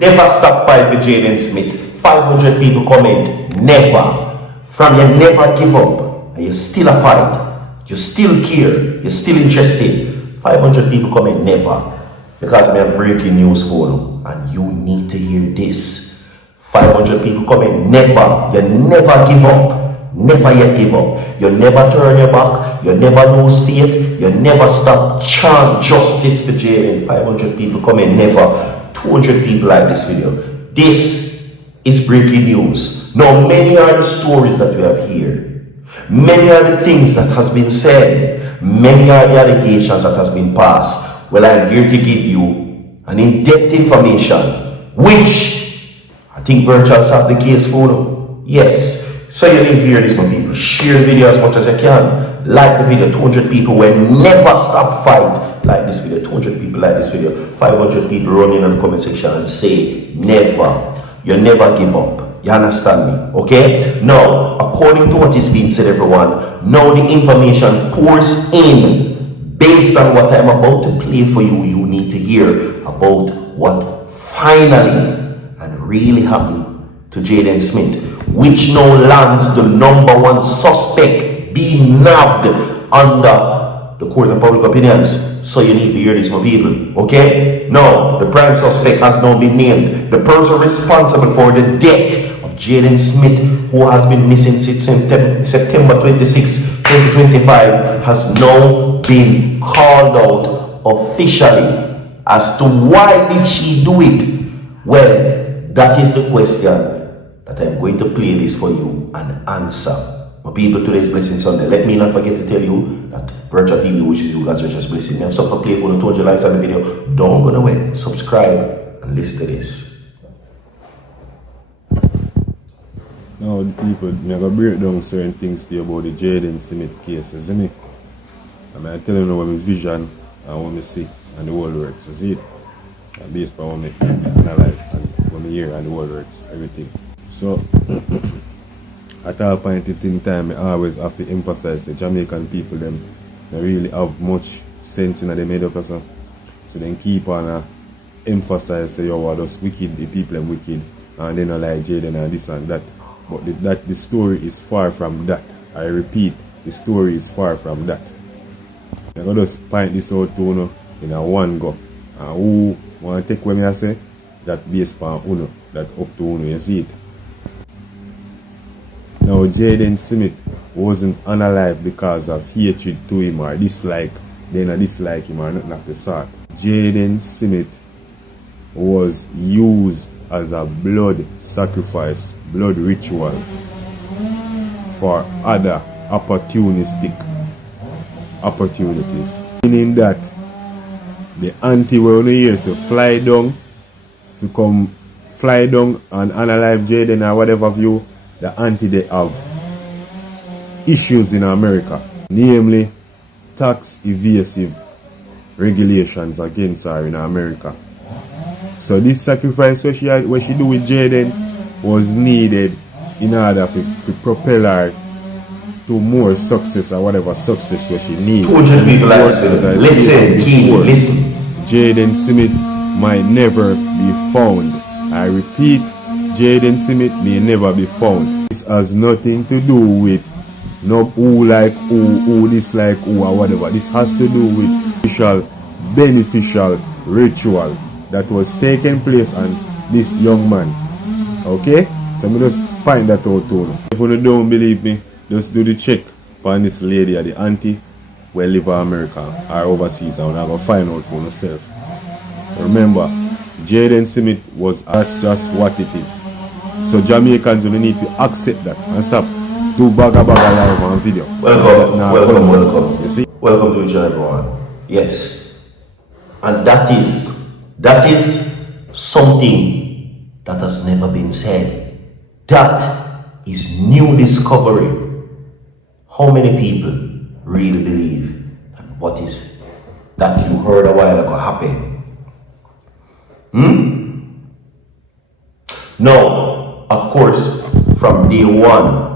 Never stop fight with Jayden Smith. 500 people comment. Never. From you never give up. And you still a fight. You still care. You're still interested. 500 people comment. Never. Because we have breaking news for you. And you need to hear this. 500 people comment. Never. You never give up. Never yet give up. You never turn your back. You never lose faith. You never stop chant justice for Jayden. 500 people comment. Never. 200 people like this video. This is breaking news. Now, many are the stories that we have here. Many are the things that has been said. Many are the allegations that has been passed. Well, I'm here to give you an in-depth information, which I think virtual solve the case for now. Yes. So you need to hear this, my people. Share the video as much as you can. Like the video. 200 people will never stop fight. Like this video. 200 people like this video. 500 people run in the comment section and say never. You never give up. You understand me? Okay? Now, according to what is being said, everyone, now the information pours in based on what I'm about to play for you. You need to hear about what finally and really happened to Jayden Smith, which now lands the #1 suspect being nabbed under the court of public opinions. So you need to hear this, my people. Okay? Now, the prime suspect has now been named. The person responsible for the death of Jayden Smith, who has been missing since September 26, 2025, has now been called out officially. As to why did she do it? Well, that is the question that I'm going to play this for you and answer. My people, today's Blessing Sunday. Let me not forget to tell you that B0dy TV wishes you God's richest blessing. If you have something to play for, 200 likes on the video. Don't go away. Subscribe and listen to this. Now, the people, I'm going to break down certain things to you about the Jayden Smith case, isn't it? I'm going to tell you now what my vision and what I see and the world works. You see it? And based on what I analyze and what I hear and the world works, everything. So, at all point in time, I always have to emphasize the Jamaican people, them they really have much sense in their made up or so. So then keep on emphasize say, yo, just wicked, the people are wicked, and they not like Jayden and this and that. But the story is far from that. I repeat, the story is far from that. I'm going to just point this out to you in a one go. And who want to take what I say, that based on uno, that up to uno, you see it. Now, Jayden Smith wasn't unalive because of hatred to him or dislike, they not dislike him or nothing of the sort. Jayden Smith was used as a blood sacrifice, blood ritual for other opportunistic opportunities. Meaning that the auntie were used to fly down, to come fly down and unalive Jayden or whatever view, the auntie they have issues in America, namely tax evasive regulations against her in America. So this sacrifice what she do with Jayden was needed in order to propel her to more success or whatever success what she needs. 200 people listen, key, listen. Jayden Smith might never be found. I repeat, Jayden Smith may never be found. This has nothing to do with no who like who dislike who or whatever. This has to do with beneficial ritual that was taking place on this young man. Okay? So I'm just find that out too. If you don't believe me, just do the check on this lady or the auntie who live in America or overseas, and I'm gonna find out for myself. Remember, Jayden Smith was that's just what it is. So Jamaicans will need to accept that and stop do baga live on video. Welcome. You see? Welcome to each and everyone. Yes. And that is something that has never been said. That is new discovery. How many people really believe that what is that you heard a while ago happen? No, of course, from day one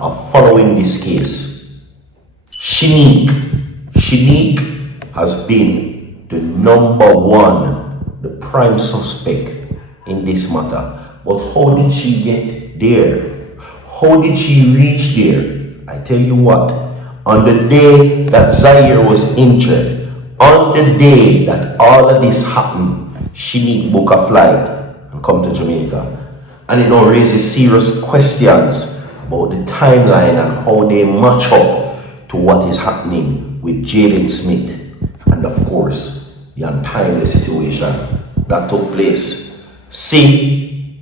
of following this case, Sheneque has been the the prime suspect in this matter. But how did she get there? How did she reach there? I tell you what, on the day that Zaire was injured, on the day that all of this happened, Sheneque book a flight and come to Jamaica. And it now raises serious questions about the timeline and how they match up to what is happening with Jayden Smith and of course the untimely situation that took place. See,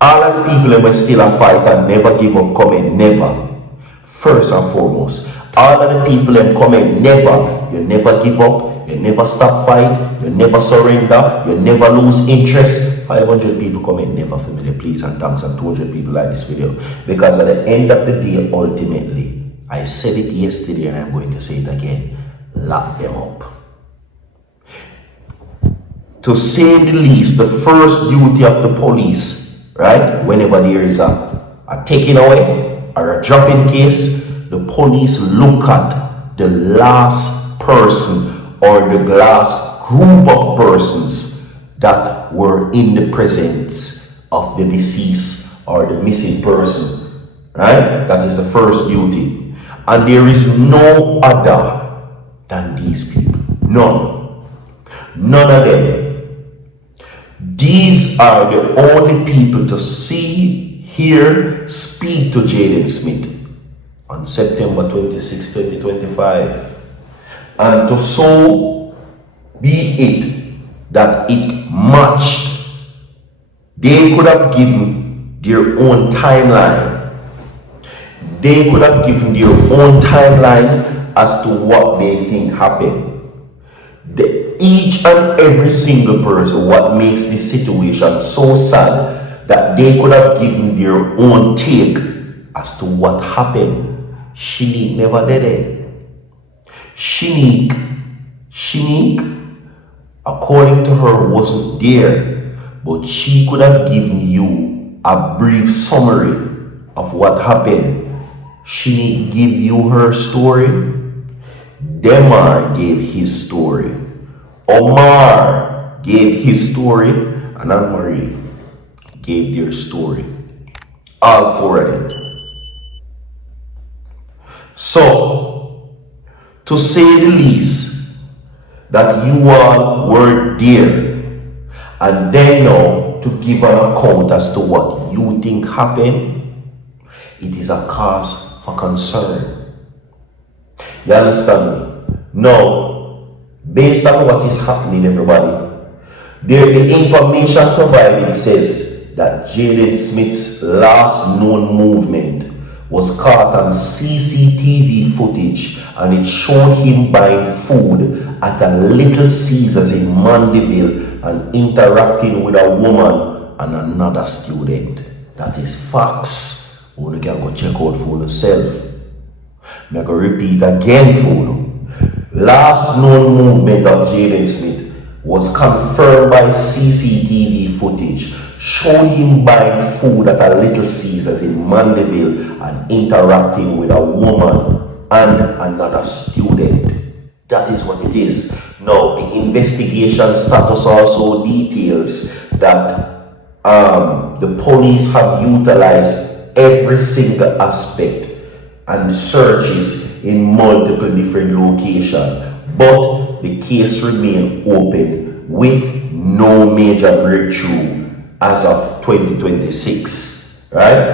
all of the people that were still a fight and never give up comment, never. First and foremost, all of the people that comment, never. You never give up, you never stop fight, you never surrender, you never lose interest. 500 people comment, never familiar, please and thanks, and 200 people like this video. Because at the end of the day, ultimately, I said it yesterday and I'm going to say it again, lock them up. To say the least, the first duty of the police, right, whenever there is a taking away or a dropping case, the police look at the last person or the last group of persons that were in the presence of the deceased or the missing person, right? That is the first duty. And there is no other than these people. None. None of them. These are the only people to see, hear, speak to Jayden Smith on September 26, 2025. And to so be it that it matched. They could have given their own timeline. They could have given their own timeline as to what they think happened. Each and every single person, what makes this situation so sad, that they could have given their own take as to what happened. Sheneque never did it. Sheneque, according to her, wasn't there, but she could have given you a brief summary of what happened. Sheneque give you her story. Demar gave his story. Omar gave his story, and Anne-Marie gave their story. All four of them. So, to say the least, that you all were there, and then now to give an account as to what you think happened, it is a cause for concern. You understand me? Now, based on what is happening, everybody, the information provided says that Jayden Smith's last known movement was caught on CCTV footage, and it showed him buying food at a Little Caesars in Mandeville and interacting with a woman and another student. That is facts. You can go check out for yourself. I'm going to repeat again for you. Last known movement of Jayden Smith was confirmed by CCTV footage, showing him buying food at a Little Caesars in Mandeville and interacting with a woman and another student. That is what it is. Now, the investigation status also details that the police have utilized every single aspect and searches in multiple different locations, but the case remains open with no major breakthrough as of 2026, right?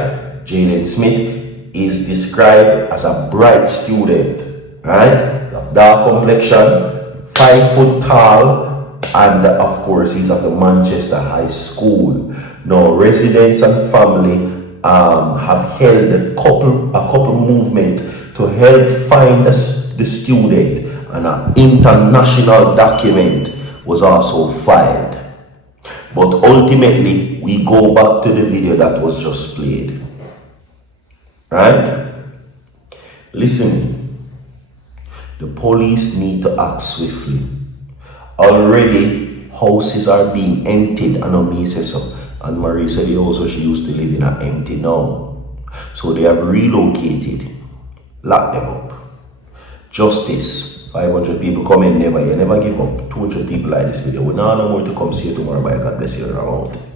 Jayden Smith is described as a bright student, right? Of dark complexion, 5 foot tall, and of course he's at the Manchester High School. Now, residents and family have held a couple movement to help find the student, and an international document was also filed. But ultimately, we go back to the video that was just played. Right? Listen, the police need to act swiftly. Already, houses are being emptied, and me says so. And Marie said also she used to live in an empty now. So they have relocated. Lock them up. Justice 500 people comment, never. You never give up. 200 people like this video. We now no more to come see you tomorrow. Bye. God bless you. I'm out.